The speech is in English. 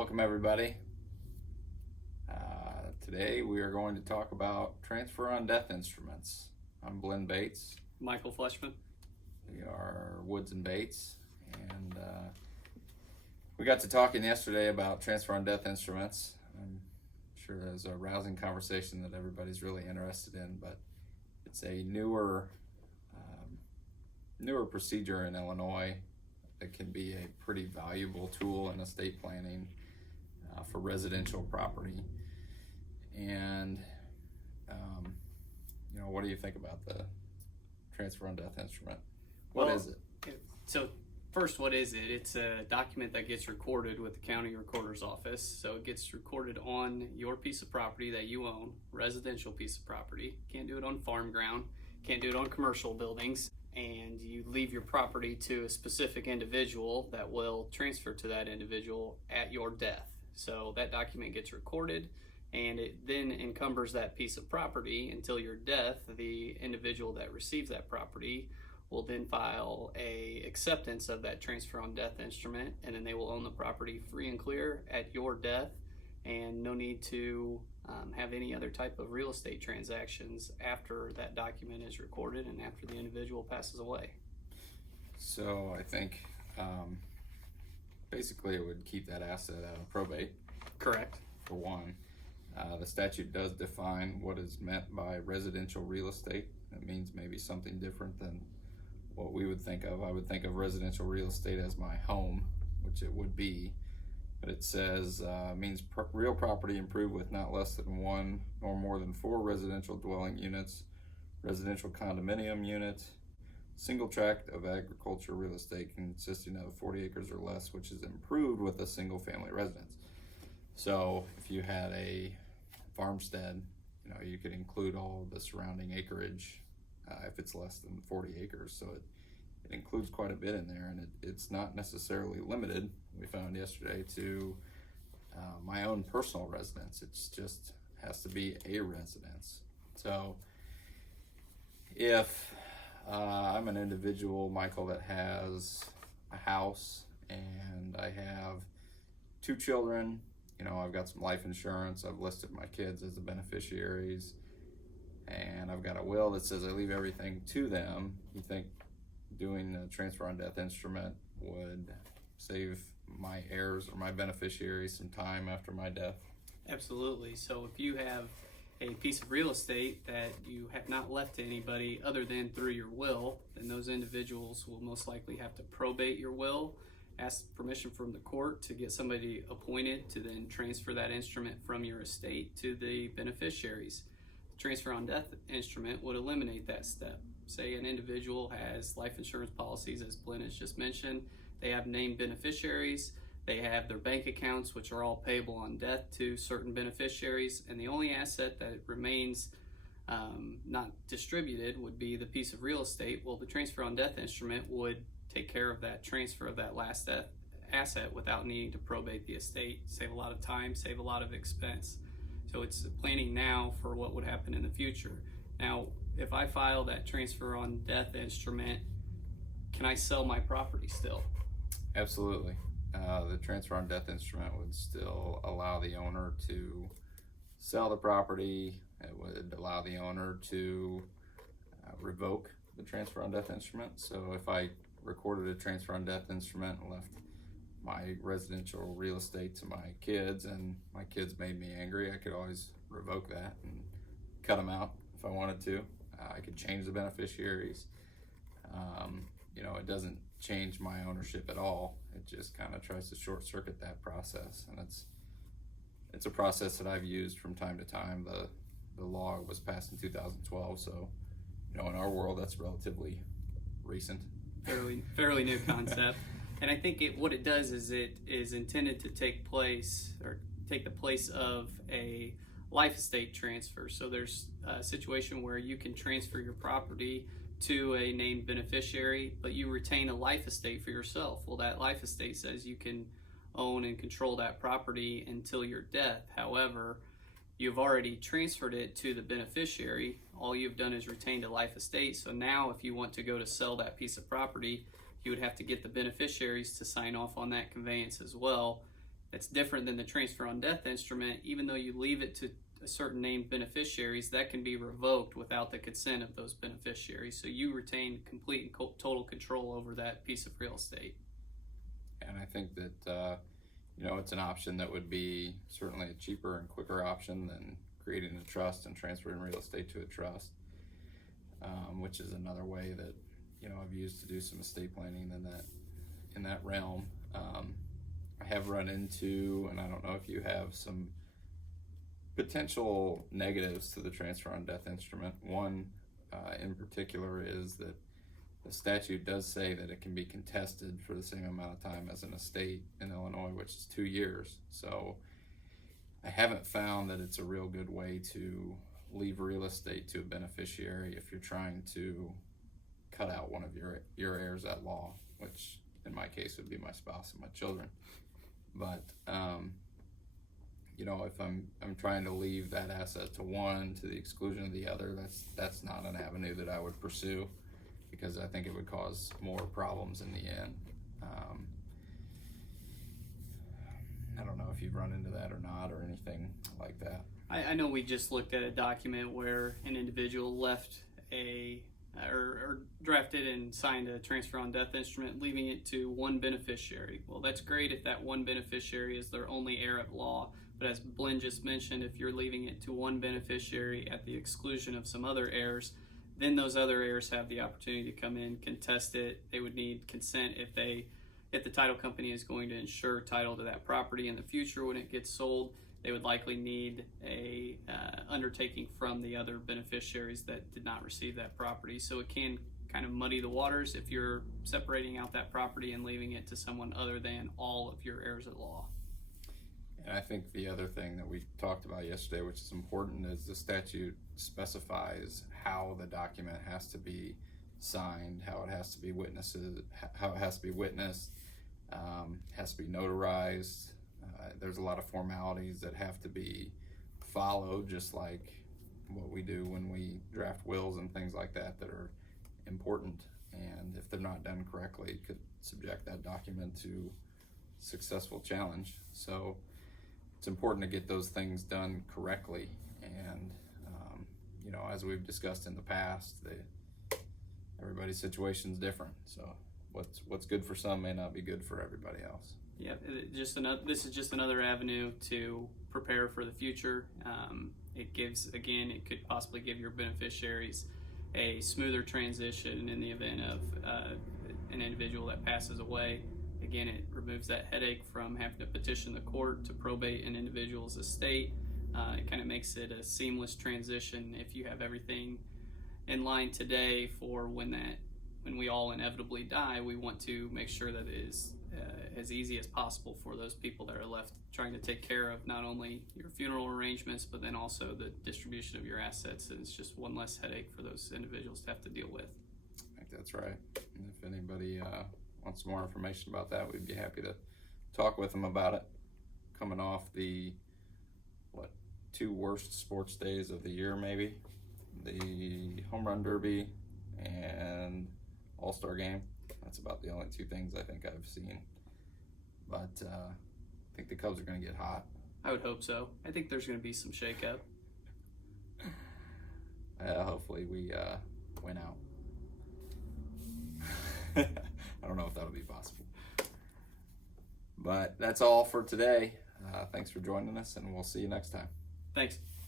Welcome everybody. Today we are going to talk about transfer on death instruments. I'm Blinn Bates. Michael Fleshman. We are Woods and Bates, and we got to talking yesterday about transfer on death instruments. I'm sure there's a rousing conversation that everybody's really interested in, but it's a newer procedure in Illinois that can be a pretty valuable tool in estate planning for residential property. And what do you think about the transfer on death instrument? What is it? So first, what is it? It's a document that gets recorded with the county recorder's office. So it gets recorded on your piece of property that you own, residential piece of property. Can't do it on farm ground, can't do it on commercial buildings. And you leave your property to a specific individual that will transfer to that individual at your death. So that document gets recorded, and it then encumbers that piece of property until your death. The individual that receives that property will then file a acceptance of that transfer on death instrument, and then they will own the property free and clear at your death, and no need to have any other type of real estate transactions after that document is recorded and after the individual passes away. So I think basically it would keep that asset out of probate. Correct. For one. The statute does define what is meant by residential real estate. That means maybe something different than what we would think of. I would think of residential real estate as my home, which it would be. But it says means real property improved with not less than one nor more than 4 residential dwelling units, residential condominium unit, single tract of agriculture real estate consisting of 40 acres or less, which is improved with a single family residence. So if you had a farmstead, you could include all the surrounding acreage if it's less than 40 acres. So it includes quite a bit in there, and it's not necessarily limited, we found yesterday, to my own personal residence. It's just has to be a residence. So if I'm an individual, Michael, that has a house and I have 2 children, I've got some life insurance, I've listed my kids as the beneficiaries, and I've got a will that says I leave everything to them. You think doing a transfer on death instrument would save my heirs or my beneficiaries some time after my death? Absolutely. So if you have a piece of real estate that you have not left to anybody other than through your will, then those individuals will most likely have to probate your will, ask permission from the court to get somebody appointed to then transfer that instrument from your estate to the beneficiaries. The transfer on death instrument would eliminate that step. Say an individual has life insurance policies, as Blinn has just mentioned. They have named beneficiaries. They have their bank accounts, which are all payable on death to certain beneficiaries. And the only asset that remains not distributed would be the piece of real estate. Well, the transfer on death instrument would take care of that transfer of that last asset without needing to probate the estate. Save a lot of time, save a lot of expense. So it's planning now for what would happen in the future. Now, if I file that transfer on death instrument, can I sell my property still? Absolutely. The transfer on death instrument would still allow the owner to sell the property. It would allow the owner to revoke the transfer on death instrument. So if I recorded a transfer on death instrument and left my residential real estate to my kids, and my kids made me angry, I could always revoke that and cut them out if I wanted to. I could change the beneficiaries. It doesn't change my ownership at all. It just kind of tries to short circuit that process, and it's a process that I've used from time to time. The law was passed in 2012, so in our world that's relatively recent. Fairly new concept. And I think what it does is it is intended to take the place of a life estate transfer. So there's a situation where you can transfer your property to a named beneficiary, but you retain a life estate for yourself. Well, that life estate says you can own and control that property until your death. However, you've already transferred it to the beneficiary. All you've done is retained a life estate. So now if you want to go to sell that piece of property, you would have to get the beneficiaries to sign off on that conveyance as well. That's different than the transfer on death instrument. Even though you leave it to a certain named beneficiaries, that can be revoked without the consent of those beneficiaries. So you retain complete and total control over that piece of real estate. And I think that, it's an option that would be certainly a cheaper and quicker option than creating a trust and transferring real estate to a trust, which is another way that, I've used to do some estate planning in that realm. I have run into, and I don't know if you have, some potential negatives to the transfer on death instrument. One in particular is that the statute does say that it can be contested for the same amount of time as an estate in Illinois, which is 2 years. So I haven't found that it's a real good way to leave real estate to a beneficiary if you're trying to cut out one of your heirs at law, which in my case would be my spouse and my children. But if I'm trying to leave that asset to one to the exclusion of the other, that's not an avenue that I would pursue, because I think it would cause more problems in the end. I don't know if you've run into that or not, or anything like that. I know we just looked at a document where an individual left or drafted and signed a transfer on death instrument, leaving it to one beneficiary. Well, that's great if that one beneficiary is their only heir at law. But as Blinn just mentioned, if you're leaving it to one beneficiary at the exclusion of some other heirs, then those other heirs have the opportunity to come in, contest it. They would need consent if the title company is going to insure title to that property in the future when it gets sold. They would likely need a undertaking from the other beneficiaries that did not receive that property. So it can kind of muddy the waters if you're separating out that property and leaving it to someone other than all of your heirs at law. And I think the other thing that we talked about yesterday, which is important, is the statute specifies how the document has to be signed, how it has to be witnessed, has to be notarized. There's a lot of formalities that have to be followed, just like what we do when we draft wills and things like that are important. And if they're not done correctly, it could subject that document to successful challenge. So it's important to get those things done correctly. And as we've discussed in the past, everybody's situation is different. So what's good for some may not be good for everybody else. Yeah, this is just another avenue to prepare for the future. It could possibly give your beneficiaries a smoother transition in the event of an individual that passes away. Again, it removes that headache from having to petition the court to probate an individual's estate. It kind of makes it a seamless transition. If you have everything in line today for when we all inevitably die, we want to make sure that it is as easy as possible for those people that are left trying to take care of not only your funeral arrangements, but then also the distribution of your assets. And it's just one less headache for those individuals to have to deal with. I think that's right. And if anybody wants more information about that, we'd be happy to talk with them about it. Coming off the 2 worst sports days of the year, maybe the home run derby and all-star game. That's about the only 2 things I think I've seen. But I think the Cubs are going to get hot. I would hope so. I think there's going to be some shakeup. Hopefully we win out. I don't know if that'll be possible. But that's all for today. Thanks for joining us, and we'll see you next time. Thanks.